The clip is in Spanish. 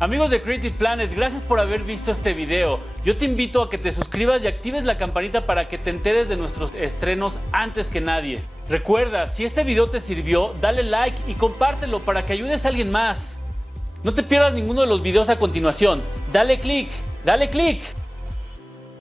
Amigos de Creative Planet, gracias por haber visto este video. Yo te invito a que te suscribas y actives la campanita para que te enteres de nuestros estrenos antes que nadie. Recuerda, si este video te sirvió, dale like y compártelo para que ayudes a alguien más. No te pierdas ninguno de los videos a continuación. Dale click, dale click.